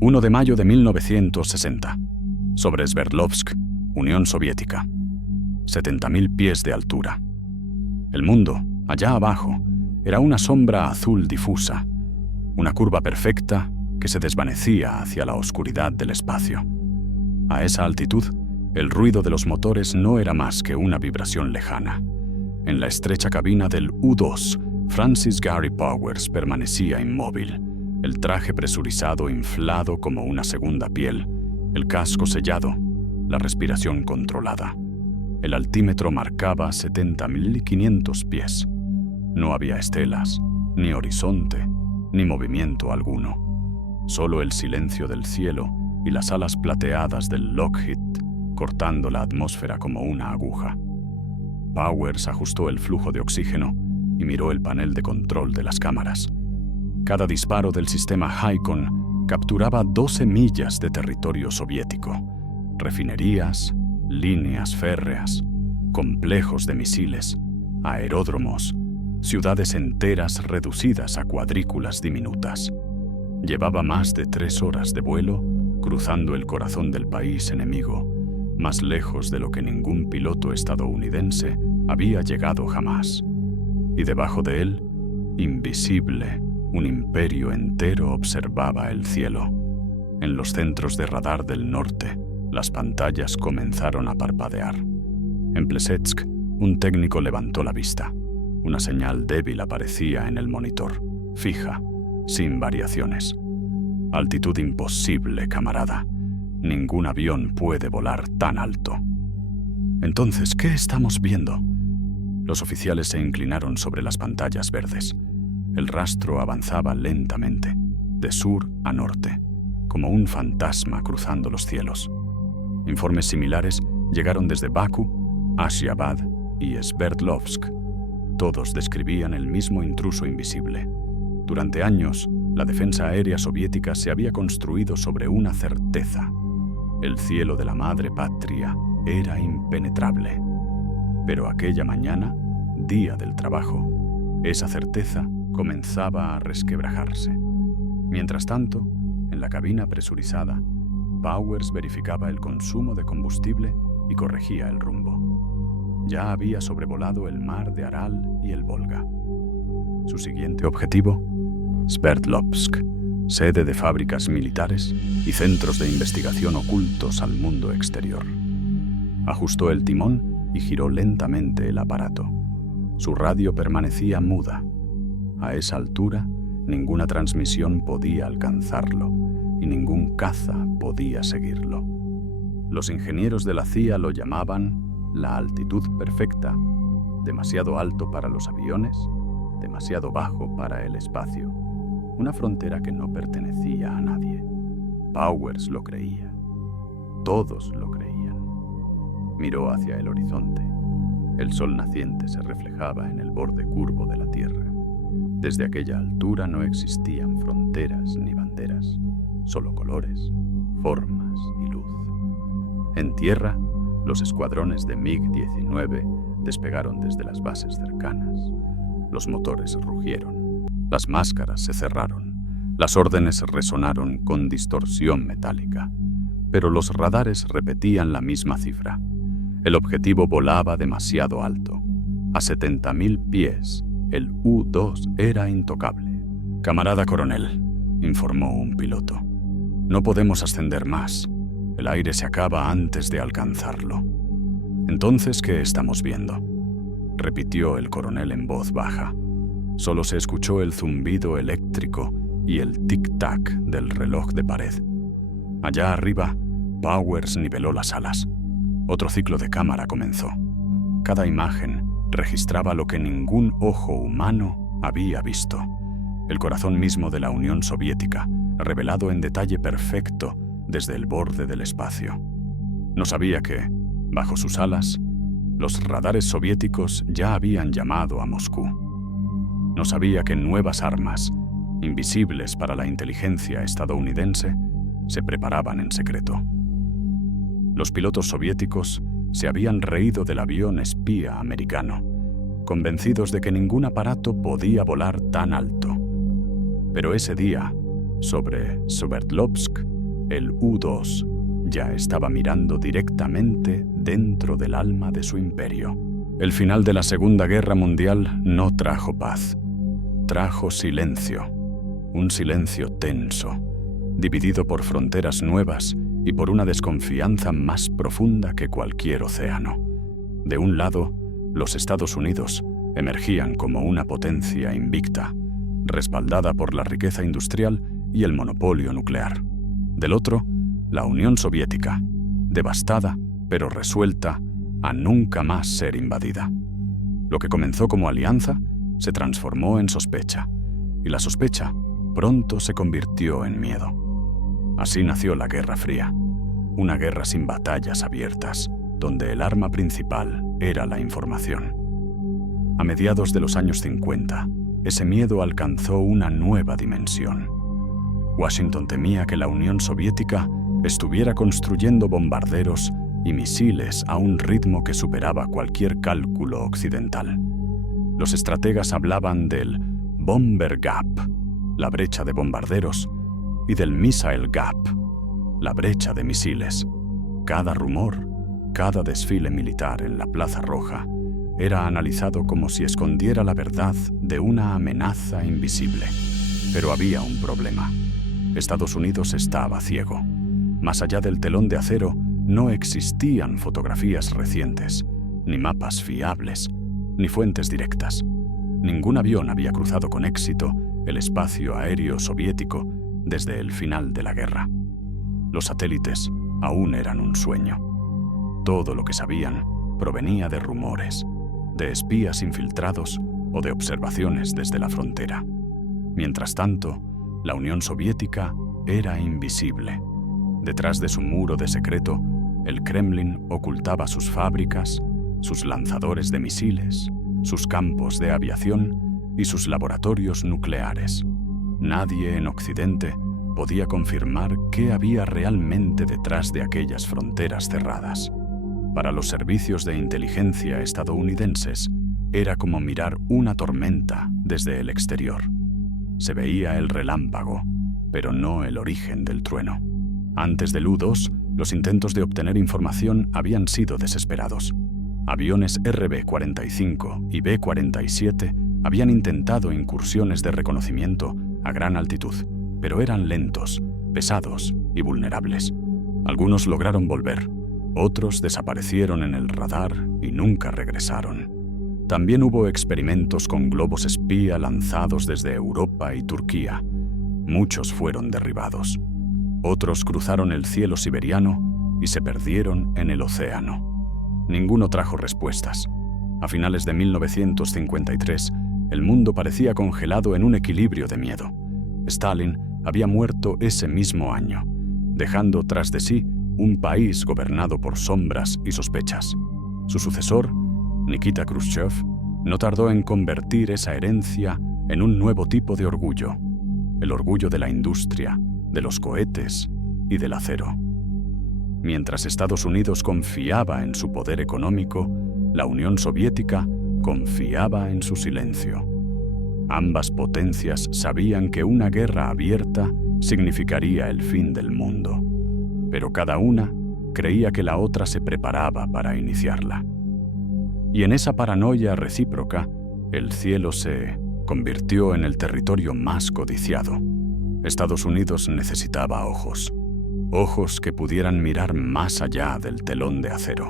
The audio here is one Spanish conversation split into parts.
1 de mayo de 1960. Sobre Sverdlovsk, Unión Soviética. 70.000 pies de altura. El mundo, allá abajo, era una sombra azul difusa, una curva perfecta que se desvanecía hacia la oscuridad del espacio. A esa altitud, el ruido de los motores no era más que una vibración lejana. En la estrecha cabina del U-2, Francis Gary Powers permanecía inmóvil, el traje presurizado inflado como una segunda piel, el casco sellado, la respiración controlada. El altímetro marcaba 70.500 pies. No había estelas, ni horizonte, ni movimiento alguno. Solo el silencio del cielo y las alas plateadas del Lockheed cortando la atmósfera como una aguja. Powers ajustó el flujo de oxígeno y miró el panel de control de las cámaras. Cada disparo del sistema HICON capturaba 12 millas de territorio soviético, refinerías, líneas férreas, complejos de misiles, aeródromos, ciudades enteras reducidas a cuadrículas diminutas. Llevaba más de 3 horas de vuelo cruzando el corazón del país enemigo, más lejos de lo que ningún piloto estadounidense había llegado jamás. Y debajo de él, invisible, un imperio entero observaba el cielo. En los centros de radar del norte, las pantallas comenzaron a parpadear. En Plesetsk, un técnico levantó la vista. Una señal débil aparecía en el monitor, fija, sin variaciones. Altitud imposible, camarada. Ningún avión puede volar tan alto. Entonces, ¿qué estamos viendo? Los oficiales se inclinaron sobre las pantallas verdes. El rastro avanzaba lentamente, de sur a norte, como un fantasma cruzando los cielos. Informes similares llegaron desde Bakú, Asyabad y Sverdlovsk. Todos describían el mismo intruso invisible. Durante años, la defensa aérea soviética se había construido sobre una certeza. El cielo de la madre patria era impenetrable. Pero aquella mañana, día del trabajo, esa certeza comenzaba a resquebrajarse. Mientras tanto, en la cabina presurizada, Powers verificaba el consumo de combustible y corregía el rumbo. Ya había sobrevolado el mar de Aral y el Volga. Su siguiente objetivo, Sverdlovsk, sede de fábricas militares y centros de investigación ocultos al mundo exterior. Ajustó el timón y giró lentamente el aparato. Su radio permanecía muda. A esa altura, ninguna transmisión podía alcanzarlo y ningún caza podía seguirlo. Los ingenieros de la CIA lo llamaban la altitud perfecta, demasiado alto para los aviones, demasiado bajo para el espacio, una frontera que no pertenecía a nadie. Powers lo creía. Todos lo creían. Miró hacia el horizonte. El sol naciente se reflejaba en el borde curvo de la Tierra. Desde aquella altura no existían fronteras ni banderas, solo colores, formas y luz. En tierra, los escuadrones de MiG-19 despegaron desde las bases cercanas. Los motores rugieron, las máscaras se cerraron, las órdenes resonaron con distorsión metálica, pero los radares repetían la misma cifra. El objetivo volaba demasiado alto. A 70.000 pies, el U-2 era intocable. «Camarada coronel», informó un piloto, «no podemos ascender más. El aire se acaba antes de alcanzarlo». «Entonces, ¿qué estamos viendo?», repitió el coronel en voz baja. Solo se escuchó el zumbido eléctrico y el tic-tac del reloj de pared. Allá arriba, Powers niveló las alas. Otro ciclo de cámara comenzó. Cada imagen registraba lo que ningún ojo humano había visto. El corazón mismo de la Unión Soviética, revelado en detalle perfecto desde el borde del espacio. No sabía que, bajo sus alas, los radares soviéticos ya habían llamado a Moscú. No sabía que nuevas armas, invisibles para la inteligencia estadounidense, se preparaban en secreto. Los pilotos soviéticos se habían reído del avión espía americano, convencidos de que ningún aparato podía volar tan alto. Pero ese día, Sobre Sverdlovsk, el U-2 ya estaba mirando directamente dentro del alma de su imperio. El final de la Segunda Guerra Mundial no trajo paz. Trajo silencio. Un silencio tenso, dividido por fronteras nuevas y por una desconfianza más profunda que cualquier océano. De un lado, los Estados Unidos emergían como una potencia invicta, respaldada por la riqueza industrial y el monopolio nuclear. Del otro, la Unión Soviética, devastada pero resuelta a nunca más ser invadida. Lo que comenzó como alianza se transformó en sospecha, y la sospecha pronto se convirtió en miedo. Así nació la Guerra Fría, una guerra sin batallas abiertas, donde el arma principal era la información. A mediados de los años 50, ese miedo alcanzó una nueva dimensión. Washington temía que la Unión Soviética estuviera construyendo bombarderos y misiles a un ritmo que superaba cualquier cálculo occidental. Los estrategas hablaban del Bomber Gap, la brecha de bombarderos, y del Missile Gap, la brecha de misiles. Cada rumor, cada desfile militar en la Plaza Roja era analizado como si escondiera la verdad de una amenaza invisible. Pero había un problema. Estados Unidos estaba ciego. Más allá del telón de acero, no existían fotografías recientes, ni mapas fiables, ni fuentes directas. Ningún avión había cruzado con éxito el espacio aéreo soviético desde el final de la guerra. Los satélites aún eran un sueño. Todo lo que sabían provenía de rumores, de espías infiltrados o de observaciones desde la frontera. Mientras tanto, la Unión Soviética era invisible. Detrás de su muro de secreto, el Kremlin ocultaba sus fábricas, sus lanzadores de misiles, sus campos de aviación y sus laboratorios nucleares. Nadie en Occidente podía confirmar qué había realmente detrás de aquellas fronteras cerradas. Para los servicios de inteligencia estadounidenses, era como mirar una tormenta desde el exterior. Se veía el relámpago, pero no el origen del trueno. Antes del U-2, los intentos de obtener información habían sido desesperados. Aviones RB-45 y B-47 habían intentado incursiones de reconocimiento a gran altitud, pero eran lentos, pesados y vulnerables. Algunos lograron volver, otros desaparecieron en el radar y nunca regresaron. También hubo experimentos con globos espía lanzados desde Europa y Turquía. Muchos fueron derribados. Otros cruzaron el cielo siberiano y se perdieron en el océano. Ninguno trajo respuestas. A finales de 1953, el mundo parecía congelado en un equilibrio de miedo. Stalin había muerto ese mismo año, dejando tras de sí un país gobernado por sombras y sospechas. Su sucesor, Nikita Khrushchev, no tardó en convertir esa herencia en un nuevo tipo de orgullo, el orgullo de la industria, de los cohetes y del acero. Mientras Estados Unidos confiaba en su poder económico, la Unión Soviética confiaba en su silencio. Ambas potencias sabían que una guerra abierta significaría el fin del mundo, pero cada una creía que la otra se preparaba para iniciarla. Y en esa paranoia recíproca, el cielo se convirtió en el territorio más codiciado. Estados Unidos necesitaba ojos, ojos que pudieran mirar más allá del telón de acero,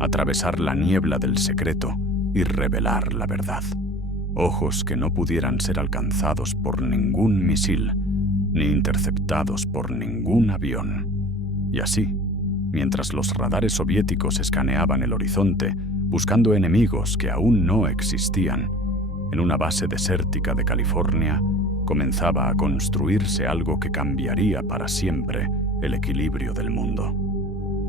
atravesar la niebla del secreto y revelar la verdad. Ojos que no pudieran ser alcanzados por ningún misil, ni interceptados por ningún avión. Y así, mientras los radares soviéticos escaneaban el horizonte, buscando enemigos que aún no existían, en una base desértica de California, comenzaba a construirse algo que cambiaría para siempre el equilibrio del mundo.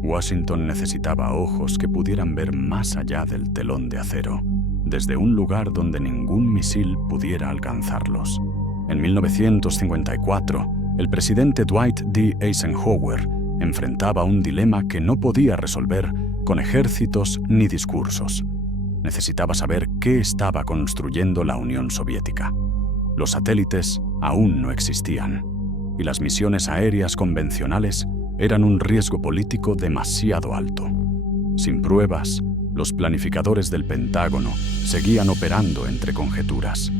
Washington necesitaba ojos que pudieran ver más allá del telón de acero, desde un lugar donde ningún misil pudiera alcanzarlos. En 1954, el presidente Dwight D. Eisenhower enfrentaba un dilema que no podía resolver con ejércitos ni discursos. Necesitaba saber qué estaba construyendo la Unión Soviética. Los satélites aún no existían. y las misiones aéreas convencionales eran un riesgo político demasiado alto. Sin pruebas, los planificadores del Pentágono seguían operando entre conjeturas.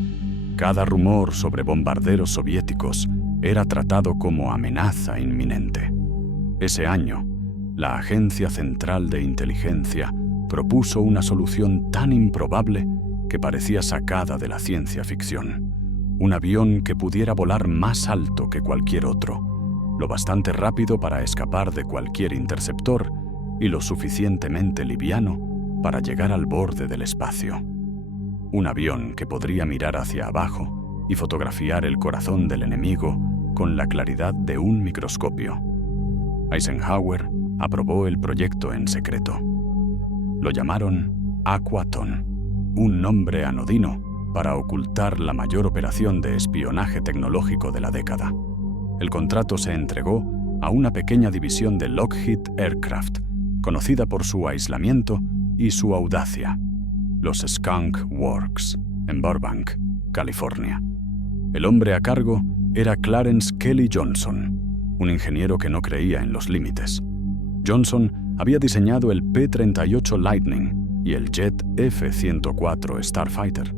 Cada rumor sobre bombarderos soviéticos era tratado como amenaza inminente. Ese año, la Agencia Central de Inteligencia propuso una solución tan improbable que parecía sacada de la ciencia ficción. Un avión que pudiera volar más alto que cualquier otro, lo bastante rápido para escapar de cualquier interceptor y lo suficientemente liviano para llegar al borde del espacio. Un avión que podría mirar hacia abajo y fotografiar el corazón del enemigo con la claridad de un microscopio. Eisenhower aprobó el proyecto en secreto. Lo llamaron Aquaton, un nombre anodino para ocultar la mayor operación de espionaje tecnológico de la década. El contrato se entregó a una pequeña división de Lockheed Aircraft, conocida por su aislamiento y su audacia, los Skunk Works, en Burbank, California. El hombre a cargo era Clarence Kelly Johnson, un ingeniero que no creía en los límites. Johnson había diseñado el P-38 Lightning y el jet F-104 Starfighter,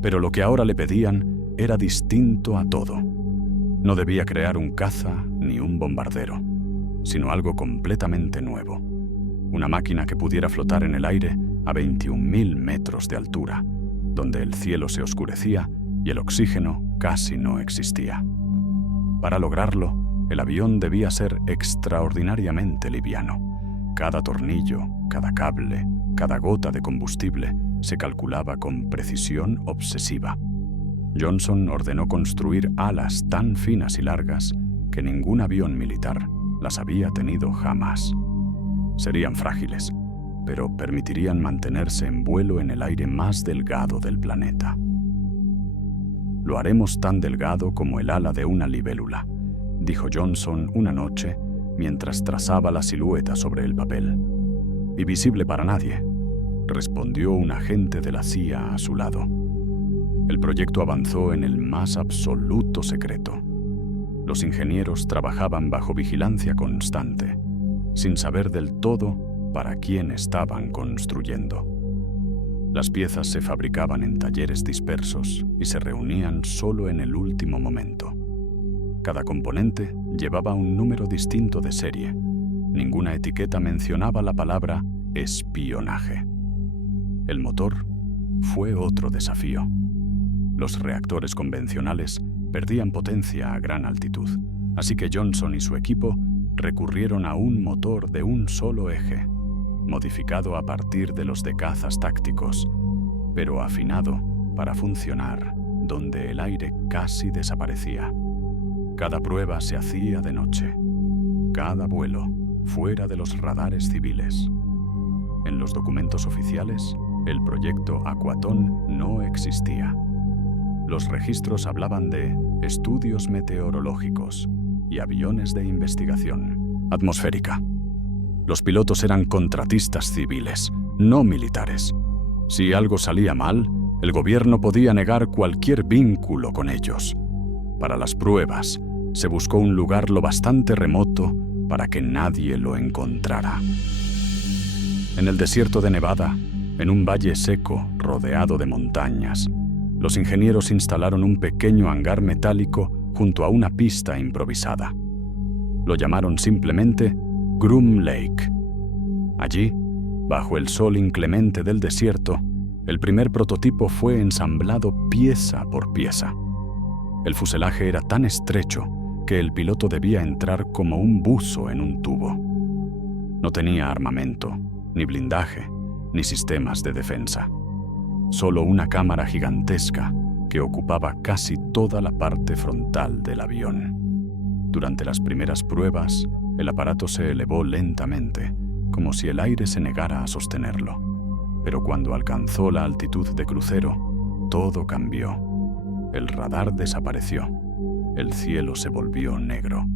pero lo que ahora le pedían era distinto a todo. No debía crear un caza ni un bombardero, sino algo completamente nuevo. Una máquina que pudiera flotar en el aire a 21.000 metros de altura, donde el cielo se oscurecía y el oxígeno casi no existía. Para lograrlo, el avión debía ser extraordinariamente liviano. Cada tornillo, cada cable, cada gota de combustible se calculaba con precisión obsesiva. Johnson ordenó construir alas tan finas y largas que ningún avión militar las había tenido jamás. Serían frágiles, pero permitirían mantenerse en vuelo en el aire más delgado del planeta. Lo haremos tan delgado como el ala de una libélula, dijo Johnson una noche mientras trazaba la silueta sobre el papel. Y visible para nadie, respondió un agente de la CIA a su lado. El proyecto avanzó en el más absoluto secreto. Los ingenieros trabajaban bajo vigilancia constante, sin saber del todo para quién estaban construyendo. Las piezas se fabricaban en talleres dispersos y se reunían solo en el último momento. Cada componente llevaba un número distinto de serie. Ninguna etiqueta mencionaba la palabra espionaje. El motor fue otro desafío. Los reactores convencionales perdían potencia a gran altitud, así que Johnson y su equipo recurrieron a un motor de un solo eje, modificado a partir de los de cazas tácticos, pero afinado para funcionar donde el aire casi desaparecía. Cada prueba se hacía de noche, cada vuelo fuera de los radares civiles. En los documentos oficiales, el proyecto Aquaton no existía. Los registros hablaban de estudios meteorológicos y aviones de investigación atmosférica. Los pilotos eran contratistas civiles, no militares. Si algo salía mal, el gobierno podía negar cualquier vínculo con ellos. Para las pruebas, se buscó un lugar lo bastante remoto para que nadie lo encontrara. En el desierto de Nevada, en un valle seco rodeado de montañas, los ingenieros instalaron un pequeño hangar metálico junto a una pista improvisada. Lo llamaron simplemente Groom Lake. Allí, bajo el sol inclemente del desierto, el primer prototipo fue ensamblado pieza por pieza. El fuselaje era tan estrecho que el piloto debía entrar como un buzo en un tubo. No tenía armamento, ni blindaje, ni sistemas de defensa. Solo una cámara gigantesca que ocupaba casi toda la parte frontal del avión. Durante las primeras pruebas, el aparato se elevó lentamente, como si el aire se negara a sostenerlo. Pero cuando alcanzó la altitud de crucero, todo cambió. El radar desapareció, el cielo se volvió negro,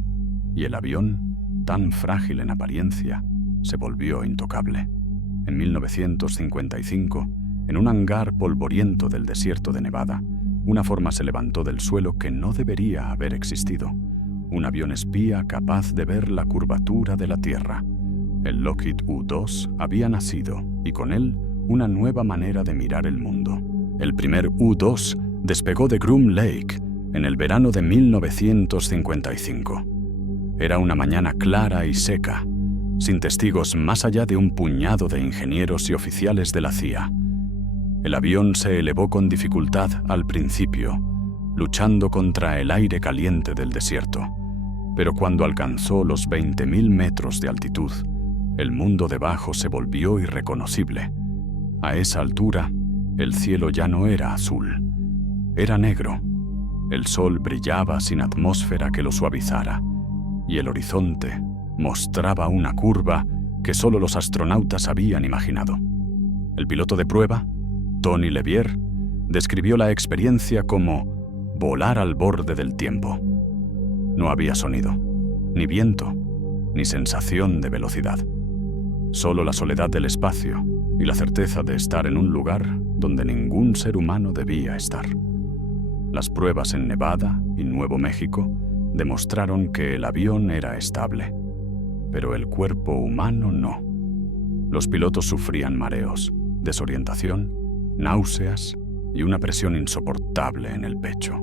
y el avión, tan frágil en apariencia, se volvió intocable. En 1955, en un hangar polvoriento del desierto de Nevada, una forma se levantó del suelo que no debería haber existido. un avión espía capaz de ver la curvatura de la Tierra. El Lockheed U-2 había nacido y con él una nueva manera de mirar el mundo. El primer U-2 despegó de Groom Lake en el verano de 1955. Era una mañana clara y seca, sin testigos más allá de un puñado de ingenieros y oficiales de la CIA. El avión se elevó con dificultad al principio, luchando contra el aire caliente del desierto. Pero cuando alcanzó los 20.000 metros de altitud, el mundo debajo se volvió irreconocible. A esa altura, el cielo ya no era azul, era negro. El sol brillaba sin atmósfera que lo suavizara, y el horizonte mostraba una curva que solo los astronautas habían imaginado. El piloto de prueba, Tony LeVier, describió la experiencia como volar al borde del tiempo. No había sonido, ni viento, ni sensación de velocidad. Solo la soledad del espacio y la certeza de estar en un lugar donde ningún ser humano debía estar. Las pruebas en Nevada y Nuevo México demostraron que el avión era estable, pero el cuerpo humano no. Los pilotos sufrían mareos, desorientación, náuseas y una presión insoportable en el pecho.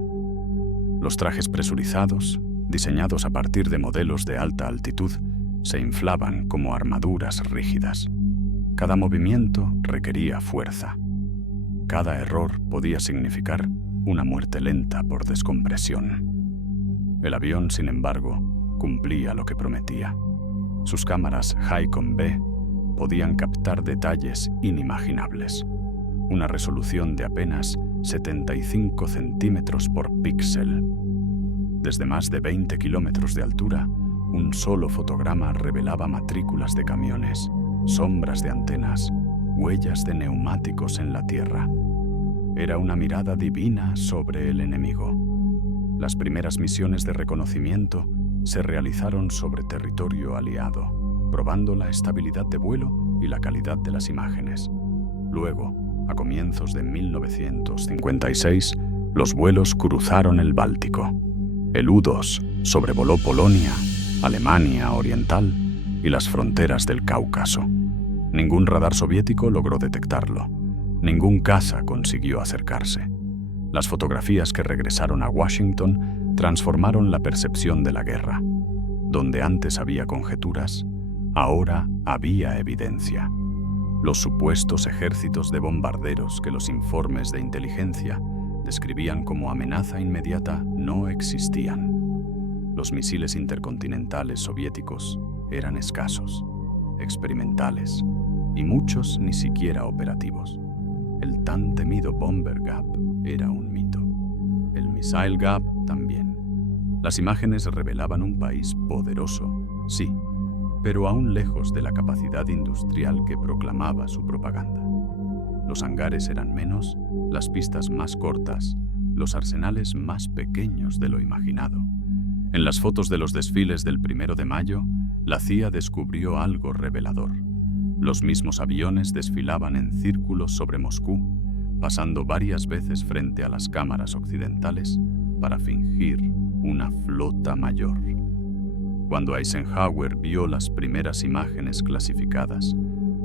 Los trajes presurizados, diseñados a partir de modelos de alta altitud, se inflaban como armaduras rígidas. Cada movimiento requería fuerza. Cada error podía significar una muerte lenta por descompresión. El avión, sin embargo, cumplía lo que prometía. Sus cámaras HiCom B podían captar detalles inimaginables. Una resolución de apenas 75 centímetros por píxel. Desde más de 20 kilómetros de altura, un solo fotograma revelaba matrículas de camiones, sombras de antenas, huellas de neumáticos en la tierra. Era una mirada divina sobre el enemigo. Las primeras misiones de reconocimiento se realizaron sobre territorio aliado, probando la estabilidad de vuelo y la calidad de las imágenes. Luego, a comienzos de 1956, los vuelos cruzaron el Báltico. El U-2 sobrevoló Polonia, Alemania Oriental y las fronteras del Cáucaso. Ningún radar soviético logró detectarlo. Ningún caza consiguió acercarse. Las fotografías que regresaron a Washington transformaron la percepción de la guerra. Donde antes había conjeturas, ahora había evidencia. Los supuestos ejércitos de bombarderos que los informes de inteligencia describían como amenaza inmediata no existían. Los misiles intercontinentales soviéticos eran escasos, experimentales y muchos ni siquiera operativos. El tan temido Bomber Gap era un mito. El Missile Gap también. Las imágenes revelaban un país poderoso, sí, pero aún lejos de la capacidad industrial que proclamaba su propaganda. Los hangares eran menos, las pistas más cortas, los arsenales más pequeños de lo imaginado. En las fotos de los desfiles del 1 de mayo, la CIA descubrió algo revelador. Los mismos aviones desfilaban en círculos sobre Moscú, pasando varias veces frente a las cámaras occidentales para fingir una flota mayor. Cuando Eisenhower vio las primeras imágenes clasificadas,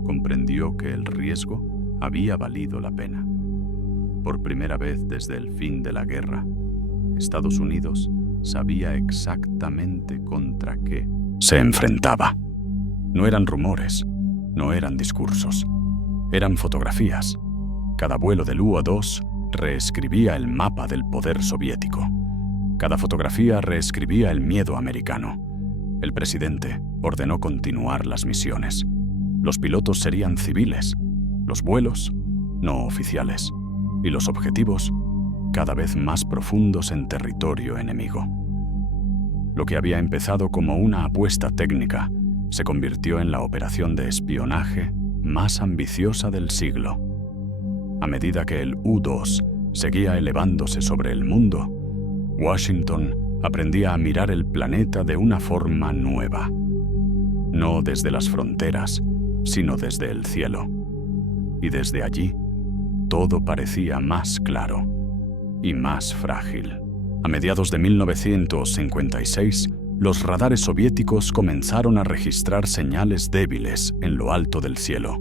comprendió que el riesgo había valido la pena. Por primera vez desde el fin de la guerra, Estados Unidos sabía exactamente contra qué se enfrentaba. No eran rumores, no eran discursos, eran fotografías. Cada vuelo del U-2 reescribía el mapa del poder soviético. Cada fotografía reescribía el miedo americano. El presidente ordenó continuar las misiones. Los pilotos serían civiles, los vuelos no oficiales, y los objetivos cada vez más profundos en territorio enemigo. Lo que había empezado como una apuesta técnica se convirtió en la operación de espionaje más ambiciosa del siglo. A medida que el U-2 seguía elevándose sobre el mundo, Washington aprendía a mirar el planeta de una forma nueva. No desde las fronteras, sino desde el cielo. Y desde allí, todo parecía más claro y más frágil. A mediados de 1956, los radares soviéticos comenzaron a registrar señales débiles en lo alto del cielo,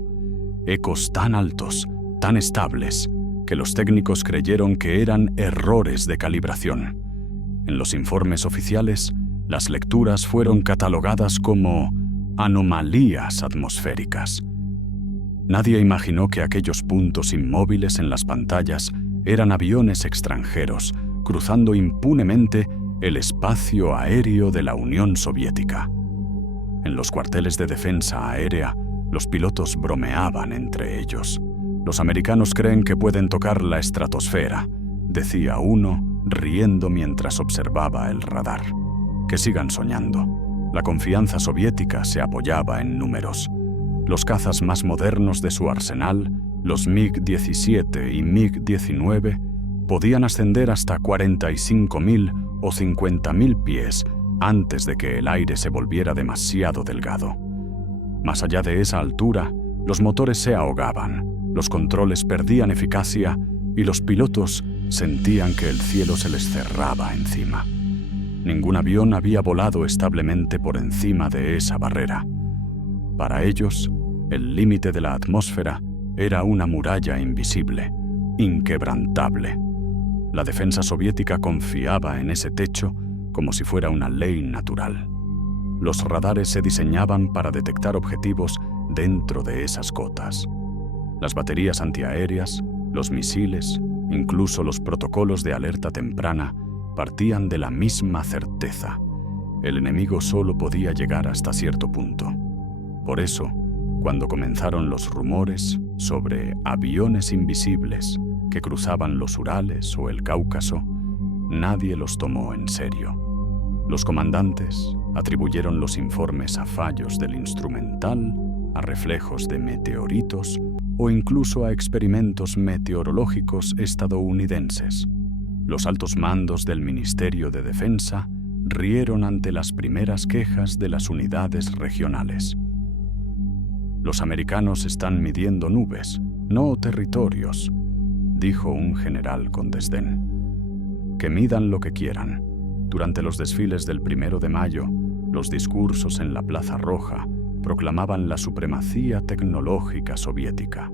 ecos tan altos, tan estables, que los técnicos creyeron que eran errores de calibración. En los informes oficiales, las lecturas fueron catalogadas como anomalías atmosféricas. Nadie imaginó que aquellos puntos inmóviles en las pantallas eran aviones extranjeros cruzando impunemente el espacio aéreo de la Unión Soviética. En los cuarteles de defensa aérea, los pilotos bromeaban entre ellos. Los americanos creen que pueden tocar la estratosfera, decía uno, riendo mientras observaba el radar. Que sigan soñando. La confianza soviética se apoyaba en números. Los cazas más modernos de su arsenal, los MiG-17 y MiG-19, podían ascender hasta 45.000 o 50.000 pies antes de que el aire se volviera demasiado delgado. Más allá de esa altura, los motores se ahogaban, los controles perdían eficacia y los pilotos sentían que el cielo se les cerraba encima. Ningún avión había volado establemente por encima de esa barrera. Para ellos, el límite de la atmósfera era una muralla invisible, inquebrantable. La defensa soviética confiaba en ese techo como si fuera una ley natural. Los radares se diseñaban para detectar objetivos dentro de esas cotas. Las baterías antiaéreas, los misiles, incluso los protocolos de alerta temprana, partían de la misma certeza. El enemigo solo podía llegar hasta cierto punto. Por eso, cuando comenzaron los rumores sobre aviones invisibles que cruzaban los Urales o el Cáucaso, nadie los tomó en serio. Los comandantes atribuyeron los informes a fallos del instrumental, a reflejos de meteoritos o incluso a experimentos meteorológicos estadounidenses. Los altos mandos del Ministerio de Defensa rieron ante las primeras quejas de las unidades regionales. Los americanos están midiendo nubes, no territorios, dijo un general con desdén. Que midan lo que quieran. Durante los desfiles del 1 de mayo, los discursos en la Plaza Roja proclamaban la supremacía tecnológica soviética.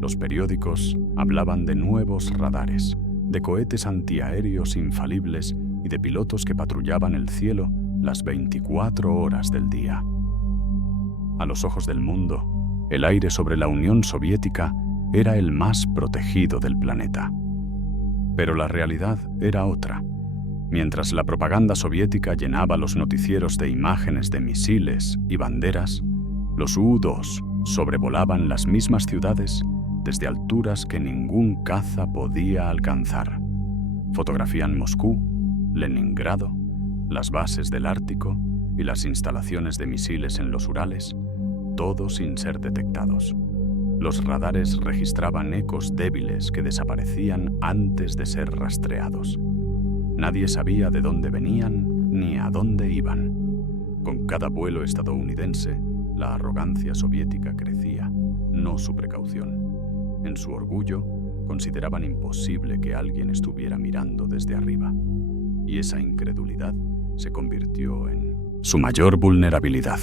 Los periódicos hablaban de nuevos radares, de cohetes antiaéreos infalibles y de pilotos que patrullaban el cielo las 24 horas del día. A los ojos del mundo, el aire sobre la Unión Soviética era el más protegido del planeta. Pero la realidad era otra. Mientras la propaganda soviética llenaba los noticieros de imágenes de misiles y banderas, los U-2 sobrevolaban las mismas ciudades desde alturas que ningún caza podía alcanzar. Fotografían Moscú, Leningrado, las bases del Ártico y las instalaciones de misiles en los Urales, todo sin ser detectados. Los radares registraban ecos débiles que desaparecían antes de ser rastreados. Nadie sabía de dónde venían ni a dónde iban. Con cada vuelo estadounidense, la arrogancia soviética crecía, no su precaución. En su orgullo, consideraban imposible que alguien estuviera mirando desde arriba. Y esa incredulidad se convirtió en su mayor vulnerabilidad.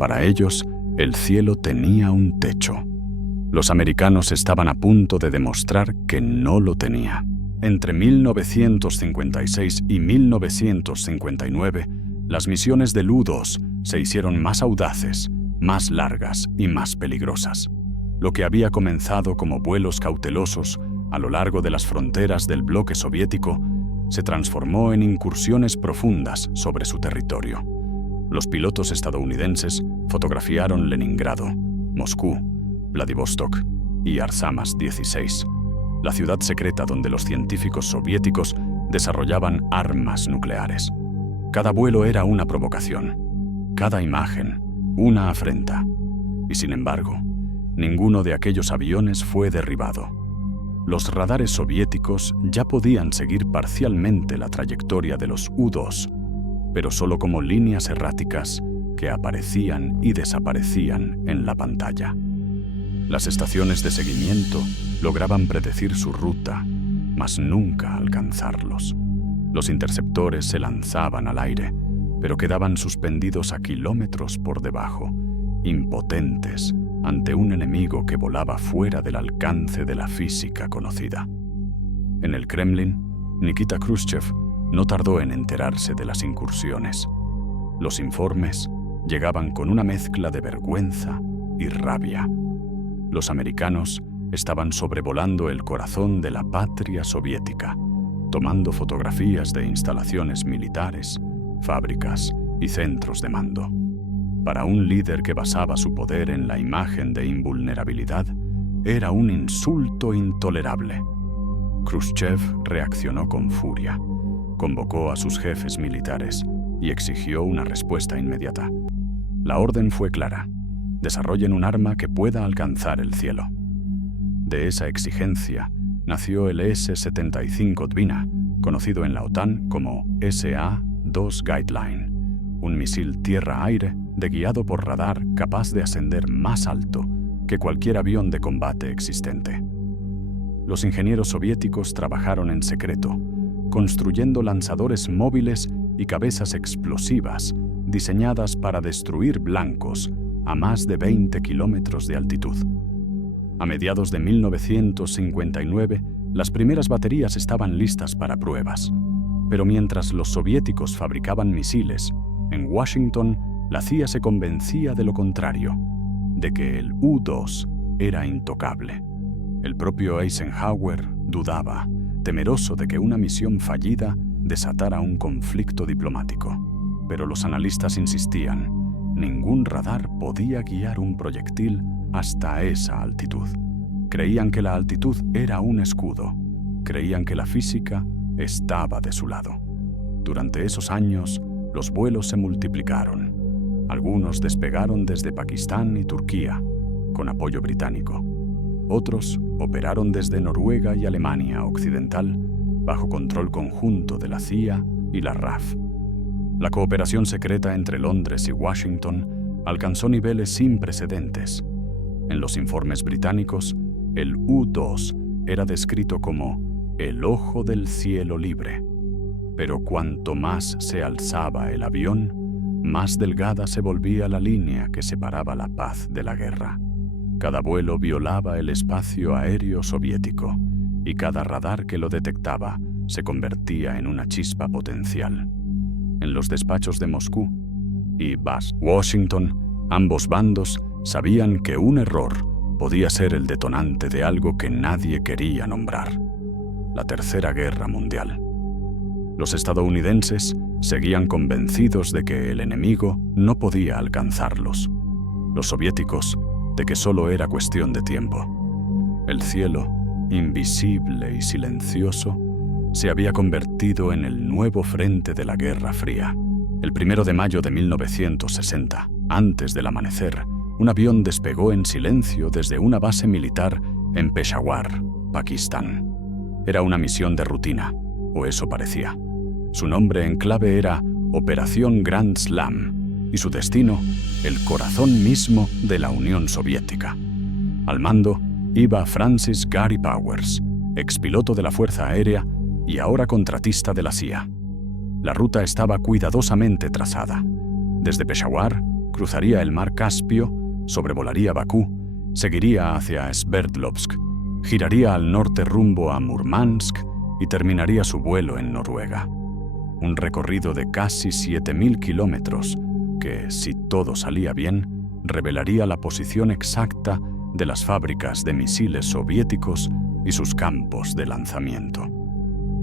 Para ellos, el cielo tenía un techo. Los americanos estaban a punto de demostrar que no lo tenía. Entre 1956 y 1959, las misiones del U-2 se hicieron más audaces, más largas y más peligrosas. Lo que había comenzado como vuelos cautelosos a lo largo de las fronteras del bloque soviético se transformó en incursiones profundas sobre su territorio. Los pilotos estadounidenses fotografiaron Leningrado, Moscú, Vladivostok y Arzamas-16, la ciudad secreta donde los científicos soviéticos desarrollaban armas nucleares. Cada vuelo era una provocación, cada imagen una afrenta. Y sin embargo, ninguno de aquellos aviones fue derribado. Los radares soviéticos ya podían seguir parcialmente la trayectoria de los U-2, pero solo como líneas erráticas que aparecían y desaparecían en la pantalla. Las estaciones de seguimiento lograban predecir su ruta, mas nunca alcanzarlos. Los interceptores se lanzaban al aire, pero quedaban suspendidos a kilómetros por debajo, impotentes ante un enemigo que volaba fuera del alcance de la física conocida. En el Kremlin, Nikita Khrushchev no tardó en enterarse de las incursiones. Los informes llegaban con una mezcla de vergüenza y rabia. Los americanos estaban sobrevolando el corazón de la patria soviética, tomando fotografías de instalaciones militares, fábricas y centros de mando. Para un líder que basaba su poder en la imagen de invulnerabilidad, era un insulto intolerable. Khrushchev reaccionó con furia, convocó a sus jefes militares y exigió una respuesta inmediata. La orden fue clara: desarrollen un arma que pueda alcanzar el cielo. De esa exigencia nació el S-75 Dvina, conocido en la OTAN como SA-2 Guideline, un misil tierra-aire guiado por radar capaz de ascender más alto que cualquier avión de combate existente. Los ingenieros soviéticos trabajaron en secreto, construyendo lanzadores móviles y cabezas explosivas diseñadas para destruir blancos a más de 20 kilómetros de altitud. A mediados de 1959, las primeras baterías estaban listas para pruebas. Pero mientras los soviéticos fabricaban misiles, en Washington, la CIA se convencía de lo contrario, de que el U-2 era intocable. El propio Eisenhower dudaba, temeroso de que una misión fallida desatara un conflicto diplomático. Pero los analistas insistían: ningún radar podía guiar un proyectil hasta esa altitud. Creían que la altitud era un escudo. Creían que la física estaba de su lado. Durante esos años, los vuelos se multiplicaron. Algunos despegaron desde Pakistán y Turquía, con apoyo británico. Otros operaron desde Noruega y Alemania Occidental, bajo control conjunto de la CIA y la RAF. La cooperación secreta entre Londres y Washington alcanzó niveles sin precedentes. En los informes británicos, el U-2 era descrito como el ojo del cielo libre. Pero cuanto más se alzaba el avión, más delgada se volvía la línea que separaba la paz de la guerra. Cada vuelo violaba el espacio aéreo soviético, y cada radar que lo detectaba se convertía en una chispa potencial. En los despachos de Moscú y Washington, ambos bandos sabían que un error podía ser el detonante de algo que nadie quería nombrar: la Tercera Guerra Mundial. Los estadounidenses seguían convencidos de que el enemigo no podía alcanzarlos. Los soviéticos, de que solo era cuestión de tiempo. El cielo, invisible y silencioso, se había convertido en el nuevo frente de la Guerra Fría. El 1 de mayo de 1960, antes del amanecer, un avión despegó en silencio desde una base militar en Peshawar, Pakistán. Era una misión de rutina, o eso parecía. Su nombre en clave era Operación Grand Slam, y su destino, el corazón mismo de la Unión Soviética. Al mando iba Francis Gary Powers, expiloto de la Fuerza Aérea y ahora contratista de la CIA. La ruta estaba cuidadosamente trazada. Desde Peshawar cruzaría el mar Caspio, sobrevolaría Bakú, seguiría hacia Sverdlovsk, giraría al norte rumbo a Murmansk y terminaría su vuelo en Noruega. Un recorrido de casi 7.000 kilómetros que, si todo salía bien, revelaría la posición exacta de las fábricas de misiles soviéticos y sus campos de lanzamiento.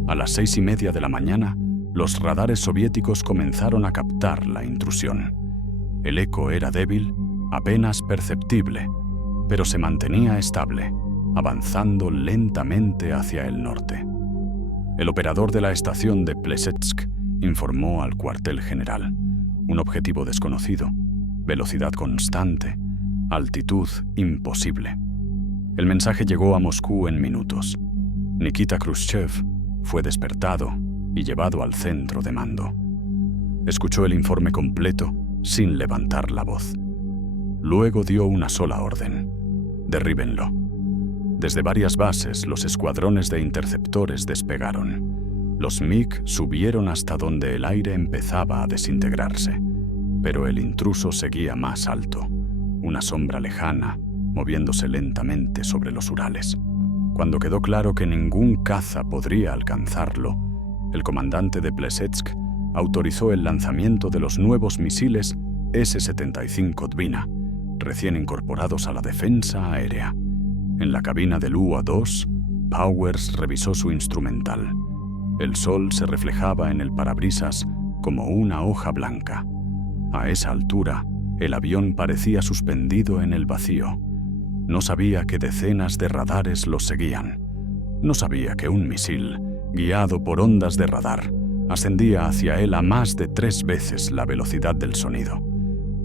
A las 6:30 de la mañana, los radares soviéticos comenzaron a captar la intrusión. El eco era débil, apenas perceptible, pero se mantenía estable, avanzando lentamente hacia el norte. El operador de la estación de Plesetsk informó al cuartel general: un objetivo desconocido, velocidad constante, altitud imposible. El mensaje llegó a Moscú en minutos. Nikita Khrushchev fue despertado y llevado al centro de mando. Escuchó el informe completo sin levantar la voz. Luego dio una sola orden: derríbenlo. Desde varias bases, los escuadrones de interceptores despegaron. Los MiG subieron hasta donde el aire empezaba a desintegrarse, pero el intruso seguía más alto, una sombra lejana, moviéndose lentamente sobre los Urales. Cuando quedó claro que ningún caza podría alcanzarlo, el comandante de Plesetsk autorizó el lanzamiento de los nuevos misiles S-75 Dvina, recién incorporados a la defensa aérea. En la cabina del UA-2, Powers revisó su instrumental. El sol se reflejaba en el parabrisas como una hoja blanca. A esa altura, el avión parecía suspendido en el vacío. No sabía que decenas de radares lo seguían. No sabía que un misil, guiado por ondas de radar, ascendía hacia él a más de 3 veces la velocidad del sonido.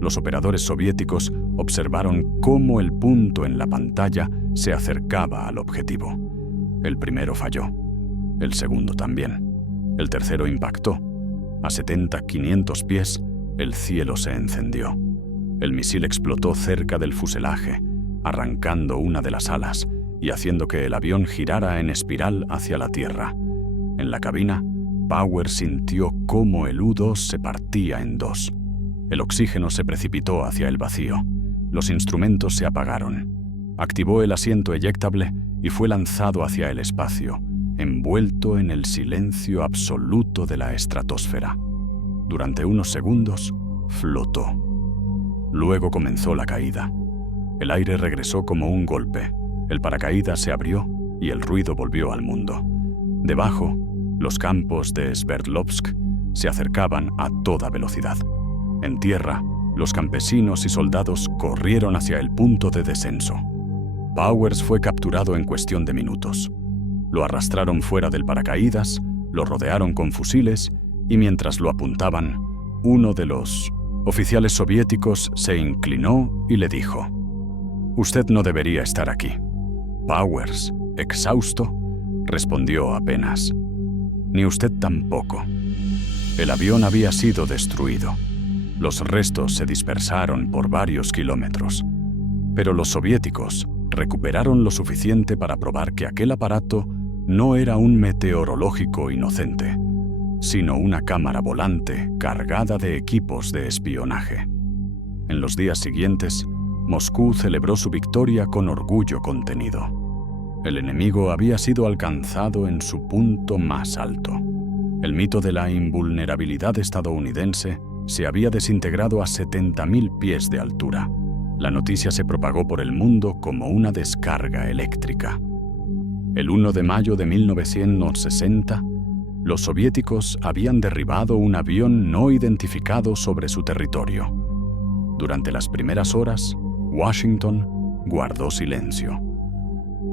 Los operadores soviéticos observaron cómo el punto en la pantalla se acercaba al objetivo. El primero falló. El segundo también. El tercero impactó. A 70-500 pies, el cielo se encendió. El misil explotó cerca del fuselaje, arrancando una de las alas y haciendo que el avión girara en espiral hacia la tierra. En la cabina, Powers sintió cómo el U-2 se partía en dos. El oxígeno se precipitó hacia el vacío. Los instrumentos se apagaron. Activó el asiento eyectable y fue lanzado hacia el espacio, envuelto en el silencio absoluto de la estratosfera. Durante unos segundos, flotó. Luego comenzó la caída. El aire regresó como un golpe. El paracaídas se abrió y el ruido volvió al mundo. Debajo, los campos de Sverdlovsk se acercaban a toda velocidad. En tierra, los campesinos y soldados corrieron hacia el punto de descenso. Powers fue capturado en cuestión de minutos. Lo arrastraron fuera del paracaídas, lo rodearon con fusiles y mientras lo apuntaban, uno de los oficiales soviéticos se inclinó y le dijo: «Usted no debería estar aquí». Powers, exhausto, respondió apenas: «Ni usted tampoco». El avión había sido destruido. Los restos se dispersaron por varios kilómetros. Pero los soviéticos recuperaron lo suficiente para probar que aquel aparato no era un meteorológico inocente, sino una cámara volante cargada de equipos de espionaje. En los días siguientes, Moscú celebró su victoria con orgullo contenido. El enemigo había sido alcanzado en su punto más alto. El mito de la invulnerabilidad estadounidense se había desintegrado a 70.000 pies de altura. La noticia se propagó por el mundo como una descarga eléctrica. El 1 de mayo de 1960, los soviéticos habían derribado un avión no identificado sobre su territorio. Durante las primeras horas, Washington guardó silencio.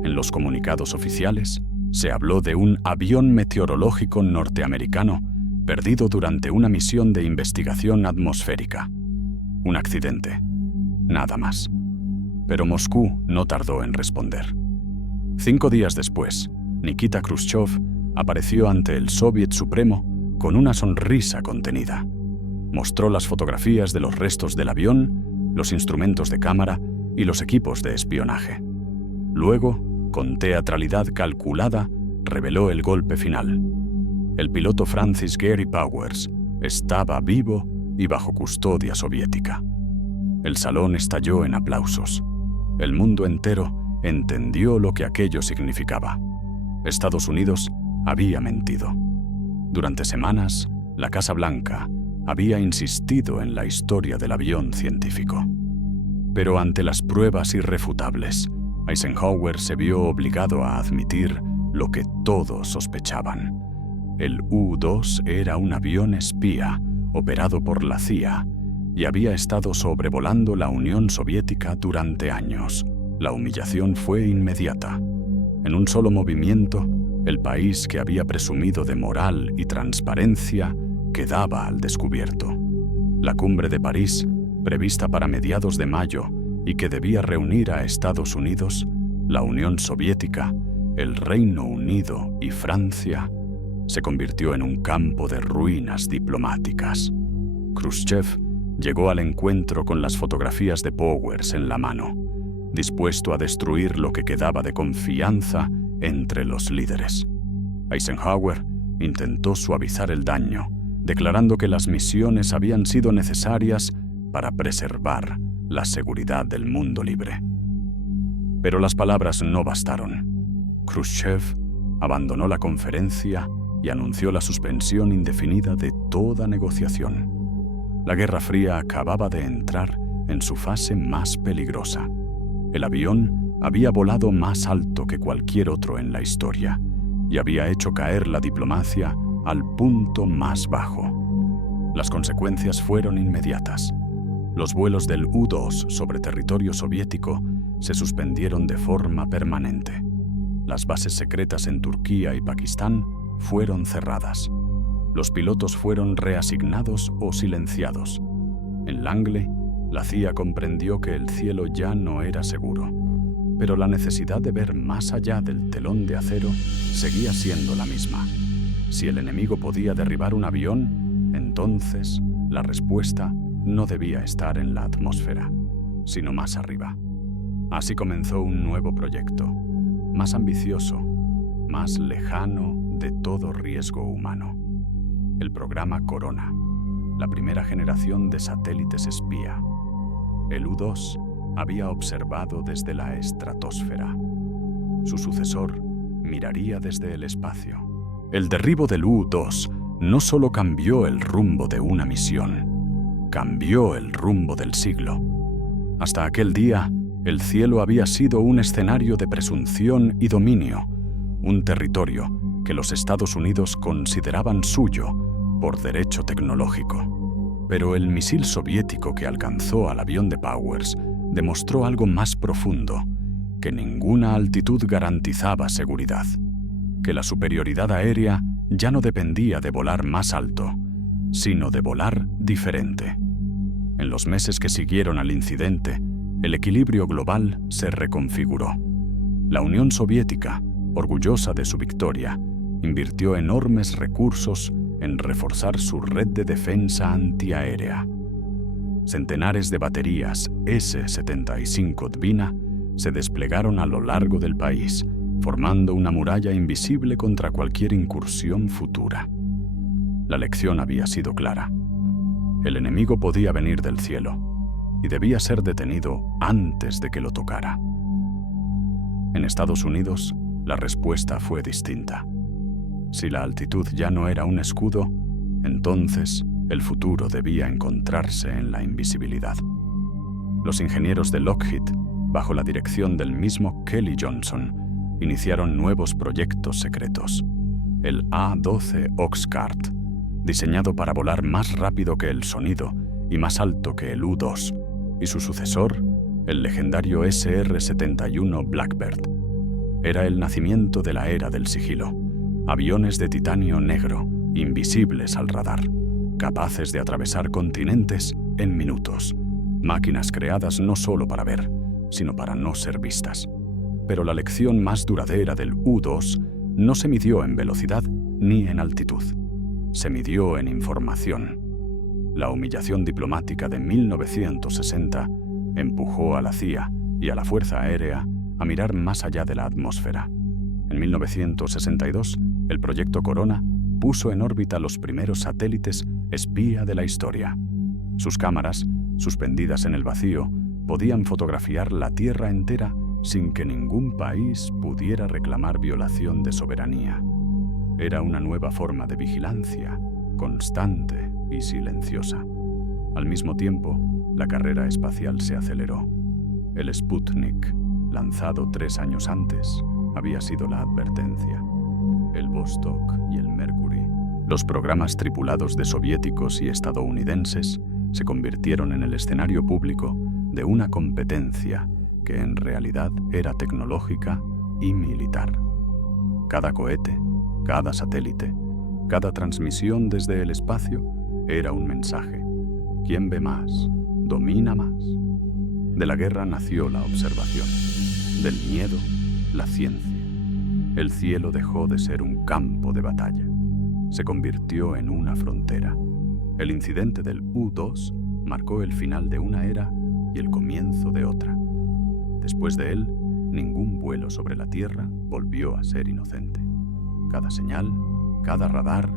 En los comunicados oficiales, se habló de un avión meteorológico norteamericano perdido durante una misión de investigación atmosférica. Un accidente. Nada más. Pero Moscú no tardó en responder. 5 días después, Nikita Khrushchev apareció ante el Soviet Supremo con una sonrisa contenida. Mostró las fotografías de los restos del avión, los instrumentos de cámara y los equipos de espionaje. Luego, con teatralidad calculada, reveló el golpe final. El piloto Francis Gary Powers estaba vivo y bajo custodia soviética. El salón estalló en aplausos. El mundo entero entendió lo que aquello significaba. Estados Unidos había mentido. Durante semanas, la Casa Blanca había insistido en la historia del avión científico. Pero ante las pruebas irrefutables, Eisenhower se vio obligado a admitir lo que todos sospechaban. El U-2 era un avión espía operado por la CIA y había estado sobrevolando la Unión Soviética durante años. La humillación fue inmediata. En un solo movimiento, el país que había presumido de moral y transparencia quedaba al descubierto. La cumbre de París, prevista para mediados de mayo y que debía reunir a Estados Unidos, la Unión Soviética, el Reino Unido y Francia, se convirtió en un campo de ruinas diplomáticas. Khrushchev llegó al encuentro con las fotografías de Powers en la mano, dispuesto a destruir lo que quedaba de confianza entre los líderes. Eisenhower intentó suavizar el daño, declarando que las misiones habían sido necesarias para preservar la seguridad del mundo libre. Pero las palabras no bastaron. Khrushchev abandonó la conferencia y anunció la suspensión indefinida de toda negociación. La Guerra Fría acababa de entrar en su fase más peligrosa. El avión había volado más alto que cualquier otro en la historia y había hecho caer la diplomacia al punto más bajo. Las consecuencias fueron inmediatas. Los vuelos del U-2 sobre territorio soviético se suspendieron de forma permanente. Las bases secretas en Turquía y Pakistán fueron cerradas. Los pilotos fueron reasignados o silenciados. En Langley, la CIA comprendió que el cielo ya no era seguro, pero la necesidad de ver más allá del telón de acero seguía siendo la misma. Si el enemigo podía derribar un avión, entonces la respuesta no debía estar en la atmósfera, sino más arriba. Así comenzó un nuevo proyecto, más ambicioso, más lejano de todo riesgo humano. El programa Corona, la primera generación de satélites espía. El U-2 había observado desde la estratosfera. Su sucesor miraría desde el espacio. El derribo del U-2 no solo cambió el rumbo de una misión, cambió el rumbo del siglo. Hasta aquel día, el cielo había sido un escenario de presunción y dominio, un territorio que los Estados Unidos consideraban suyo por derecho tecnológico. Pero el misil soviético que alcanzó al avión de Powers demostró algo más profundo, que ninguna altitud garantizaba seguridad, que la superioridad aérea ya no dependía de volar más alto, sino de volar diferente. En los meses que siguieron al incidente, el equilibrio global se reconfiguró. La Unión Soviética, orgullosa de su victoria, invirtió enormes recursos en reforzar su red de defensa antiaérea. Centenares de baterías S-75 Dvina se desplegaron a lo largo del país, formando una muralla invisible contra cualquier incursión futura. La lección había sido clara. El enemigo podía venir del cielo y debía ser detenido antes de que lo tocara. En Estados Unidos, la respuesta fue distinta. Si la altitud ya no era un escudo, entonces el futuro debía encontrarse en la invisibilidad. Los ingenieros de Lockheed, bajo la dirección del mismo Kelly Johnson, iniciaron nuevos proyectos secretos. El A-12 Oxcart, diseñado para volar más rápido que el sonido y más alto que el U-2, y su sucesor, el legendario SR-71 Blackbird. Era el nacimiento de la era del sigilo. Aviones de titanio negro, invisibles al radar, capaces de atravesar continentes en minutos. Máquinas creadas no solo para ver, sino para no ser vistas. Pero la lección más duradera del U-2 no se midió en velocidad ni en altitud. Se midió en información. La humillación diplomática de 1960 empujó a la CIA y a la Fuerza Aérea a mirar más allá de la atmósfera. En 1962, el proyecto Corona puso en órbita los primeros satélites espía de la historia. Sus cámaras, suspendidas en el vacío, podían fotografiar la Tierra entera sin que ningún país pudiera reclamar violación de soberanía. Era una nueva forma de vigilancia, constante y silenciosa. Al mismo tiempo, la carrera espacial se aceleró. El Sputnik, lanzado 3 años antes, había sido la advertencia. El Vostok y el Mercury, los programas tripulados de soviéticos y estadounidenses, se convirtieron en el escenario público de una competencia que en realidad era tecnológica y militar. Cada cohete, cada satélite, cada transmisión desde el espacio era un mensaje. ¿Quién ve más? ¿Domina más? De la guerra nació la observación. Del miedo, la ciencia. El cielo dejó de ser un campo de batalla. Se convirtió en una frontera. El incidente del U-2 marcó el final de una era y el comienzo de otra. Después de él, ningún vuelo sobre la Tierra volvió a ser inocente. Cada señal, Cada radar,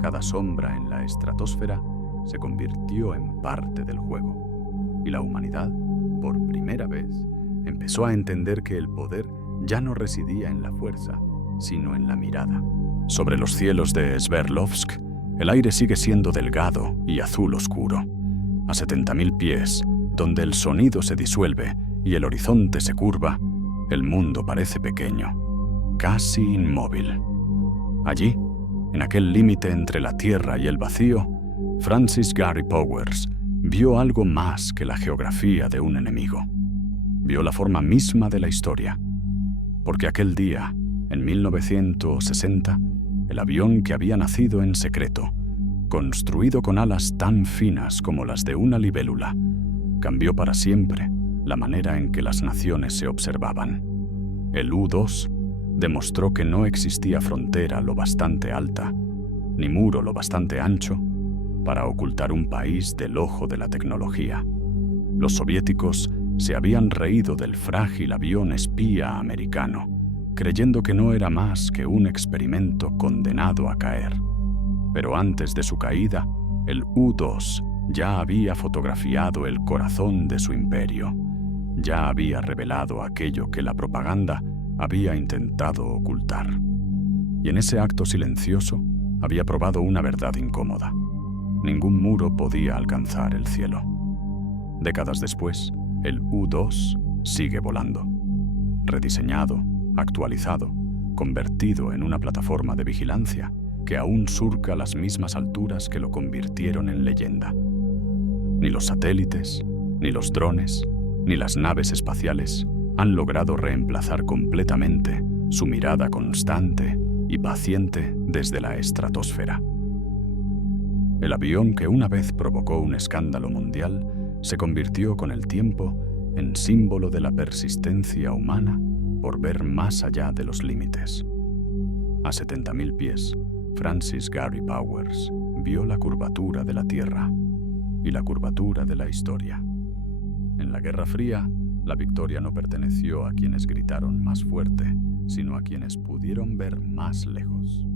cada sombra en la estratosfera se convirtió en parte del juego. Y la humanidad, por primera vez, empezó a entender que el poder ya no residía en la fuerza, sino en la mirada. Sobre los cielos de Sverdlovsk, el aire sigue siendo delgado y azul oscuro. A 70.000 pies, donde el sonido se disuelve y el horizonte se curva, el mundo parece pequeño, casi inmóvil. Allí, en aquel límite entre la tierra y el vacío, Francis Gary Powers vio algo más que la geografía de un enemigo. Vio la forma misma de la historia. Porque aquel día, en 1960, el avión que había nacido en secreto, construido con alas tan finas como las de una libélula, cambió para siempre la manera en que las naciones se observaban. El U-2 demostró que no existía frontera lo bastante alta, ni muro lo bastante ancho, para ocultar un país del ojo de la tecnología. Los soviéticos se habían reído del frágil avión espía americano, creyendo que no era más que un experimento condenado a caer. Pero antes de su caída, el U-2 ya había fotografiado el corazón de su imperio. Ya había revelado aquello que la propaganda había intentado ocultar. Y en ese acto silencioso había probado una verdad incómoda. Ningún muro podía alcanzar el cielo. Décadas después, el U-2 sigue volando. Rediseñado, actualizado, convertido en una plataforma de vigilancia que aún surca las mismas alturas que lo convirtieron en leyenda. Ni los satélites, ni los drones, ni las naves espaciales han logrado reemplazar completamente su mirada constante y paciente desde la estratosfera. El avión que una vez provocó un escándalo mundial se convirtió con el tiempo en símbolo de la persistencia humana por ver más allá de los límites. A 70.000 pies, Francis Gary Powers vio la curvatura de la Tierra y la curvatura de la historia. En la Guerra Fría, la victoria no perteneció a quienes gritaron más fuerte, sino a quienes pudieron ver más lejos.